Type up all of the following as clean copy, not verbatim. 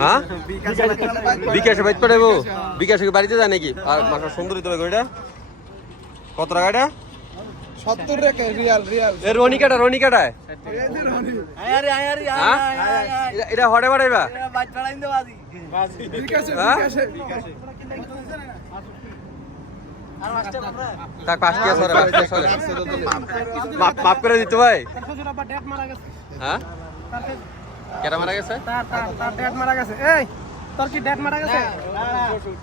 হ্যাঁ বিকাশে বাইক পাঠাবো বিকাশে বাড়িতে যায় নাকি আর মাথা সুন্দরী তোর গাড়িটা কত টাকা এটা 70 টাকা রিয়াল এ রনিকাটা এটা হড়ে বাড়াইবা তাক পাঁচটি আছে মাফ করে দিতে ভাই হ্যাঁ কেটা মারা গেছে তার ডেট মারা গেছে এই তোর কি ডেট মারা গেছে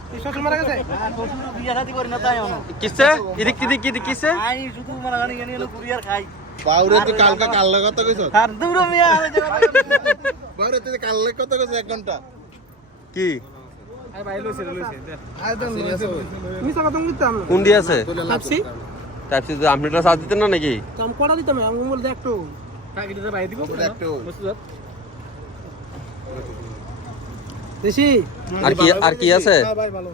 কি শ্বশুর মারা গেছে বিয়া শাদি করি না তাই আমি কিসে ইদিক কিসে আই শুধু মারা গানি গানি হলো কুরিয়ার খাই বাউরে তুই কালকা কাল্লা কথা কইছ আর দূর মিয়া বাউরে তুই কাল্লা কথা কইছ 1 ঘন্টা কি আই ভাই লইছে আই দন মিছা কথা কইতাম কোন দি আছে তাপসি তো আপনি এটা সাথ দিতেন না নাকি তো আমি কোড়া দিতাম আমি বল দেখ একটু টাকিটা ভাই দিব একটু দেশি আর কি আছে ভাই ভালো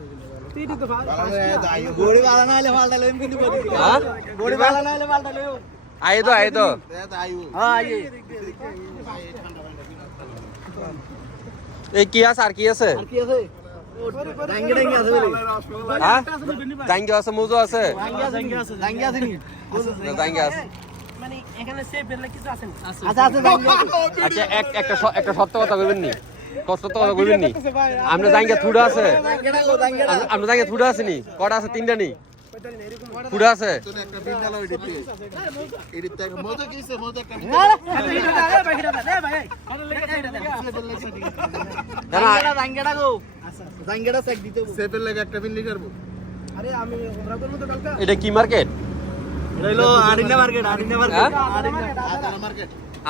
তুই তো ভাই বড়ি বালা না হলে ফালটা লইম কিন্তু হ্যাঁ বড়ি ভালো না হলে পাল্টা লইও আয় তো আয়ু হ্যাঁ আই এই কি আছে আর কি আছে আর কি আছে ডাঙ্গে ডাঙ্গে আছে বলে হ্যাঁ জাঙ্গি আছে মুজো আছে ডাঙ্গে আছে নি জাঙ্গি আছে মানে এখানে সেফ বেলে কিছু আছে আচ্ছা ডাঙ্গে আচ্ছা একটা সত্য কথা কইবেন নি কষ্ট তো কথা কইবেন নি আমরা জাঙ্গি থুড়া আছে আমরা জাঙ্গি থুড়া আছে নি কটা আছে তিনটা নি থুড়া আছে তোর একটা বিন্দালা ওই দিতে এদিকে এক মজা কিছে মজা একটা ডাঙ্গেটা গো ডাঙ্গেটা চেক দিতে সেপের লাগে একটা বিন্দি করব আরে আমি ওরা করব তো কালকা এটা কি মার্কেট হইলো আরিনা মার্কেট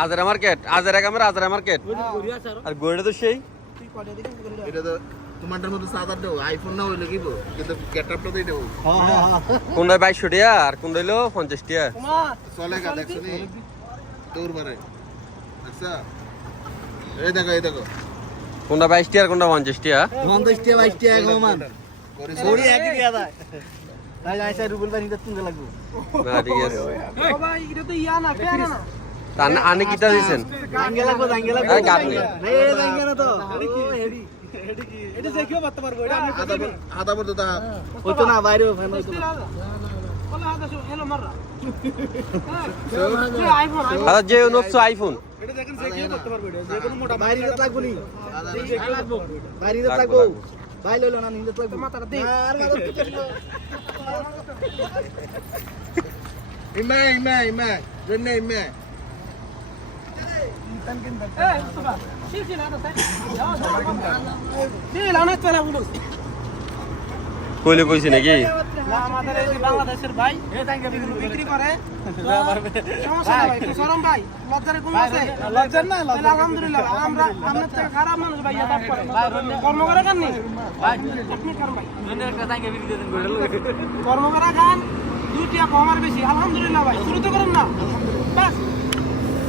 আজরা মার্কেট আর গোড়া তো সেই তুই কয়টা দিকে এটা তো তোমারটার মতো সাদা দাও আইফোন না হইলে কিবো কিন্তু গেটআপটা দেই দেবো কোনটা 2200 টাকা আর কোনটা হইলো 50 টাকা চলেগা দেখছো নি তোর বারে আচ্ছা এই দেখো কোনটা 22 টাকা আর কোনটা 50 টাকা 50 টাকা 22 টাকা গমান ওড়ি একই দিয়া যায় তাই আইসা রুবেল ভাই নিতে তুলতে লাগবে না ঠিক আছে ও ভাই এটা তো ইয়া না পেয়ারা না তান আনে কিটা দিছেন দাঙ্গে লাগবে আরে গাবনি এই দাঙ্গে না তো হেডি কি এটা দেখিও করতে পারবো এটা আপনি কথা বলেন আদা বলতো তা হইতো না বাইরেও ফেল হইতো না বলা হাদা শো হেলো মাররা আইফোন আচ্ছা যে নকশো আইফোন এটা দেখেন দেখিও করতে পারবো এটা যে কোনো মোটা বাইরে তো লাগবো নি লাগবো বাইরে তো লাগবো ভাই লইলো না নিতে লাগবো মাথাটা দে আর ইমা জন্নে ইমা এই মুস্তাফা শিখি না তো এই লাউনা চলা বলো কইলে কইছি নাকি না আমাদের এই বাংলাদেশের ভাই বিক্রি করে সমস্যা নাই ভাই সরম ভাই লজ্জার কোন আছে লজ্জার না আলহামদুলিল্লাহ আমরা আপনার থেকে খারাপ মানুষ ভাই এটা করে কর্ম করে খান নি ভাই আপনি খান ভাই একটা টাকা বিক্রি দেন কর্ম করে খান দুটিয়া কমার বেশি আলহামদুলিল্লাহ ভাই শুরু তো করেন না বাস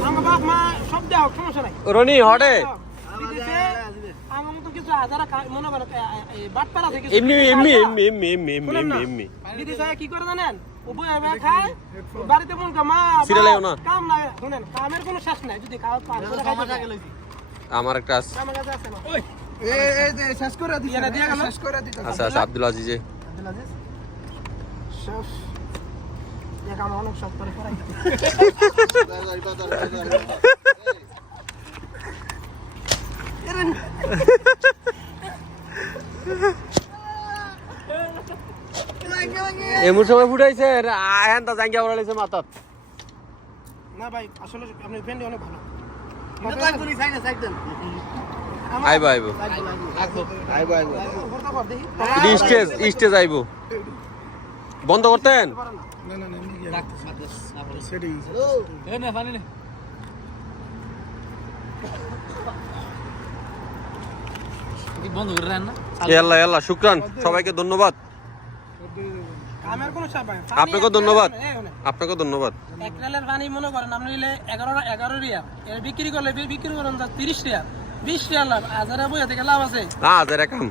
আমার বাপ মা সব দেওয়া সমস্যা নাই রনি হড়ে আমার তো কিছু হাজার মনে করে বাটপাড়া থেকে এমনি দিদি সাহেব কি করে জানেন উভয় খায় বাড়িতে মন কামা কাম না শুনেন কামের কোনো শেষ নাই যদি খাওয়া পান করে আমার একটা আছে আমার কাছে আছে না এই যে শেষ করে দিই না দিয়া গেল শেষ করে দিই আচ্ছা আব্দুল আজিজে আব্দুল আজিজ শেষ এক আমার অনেক সব করে করাই এমন সময় ফুটাইছে আয়ান তা জাঙ্গিয়া বলাইছে মাথাত না ভাই আসলে আপনি ফ্রেন্ড অনেক ভালো আইবো স্টেজ আইবো বন্ধ করতেন বন্ধ করে দেন না আল্লাহ শুকরান সবাইকে ধন্যবাদ আপনাকেও ধন্যবাদ এক লিটার পানি মনে করেন আপনি নিলে 11 রিয়াল এর বিক্রি করলে বিক্রি করেন 30 রিয়াল 20 রিয়াল লাভ হাজারে বইয়া থেকে লাভ আছে হাজারে কাম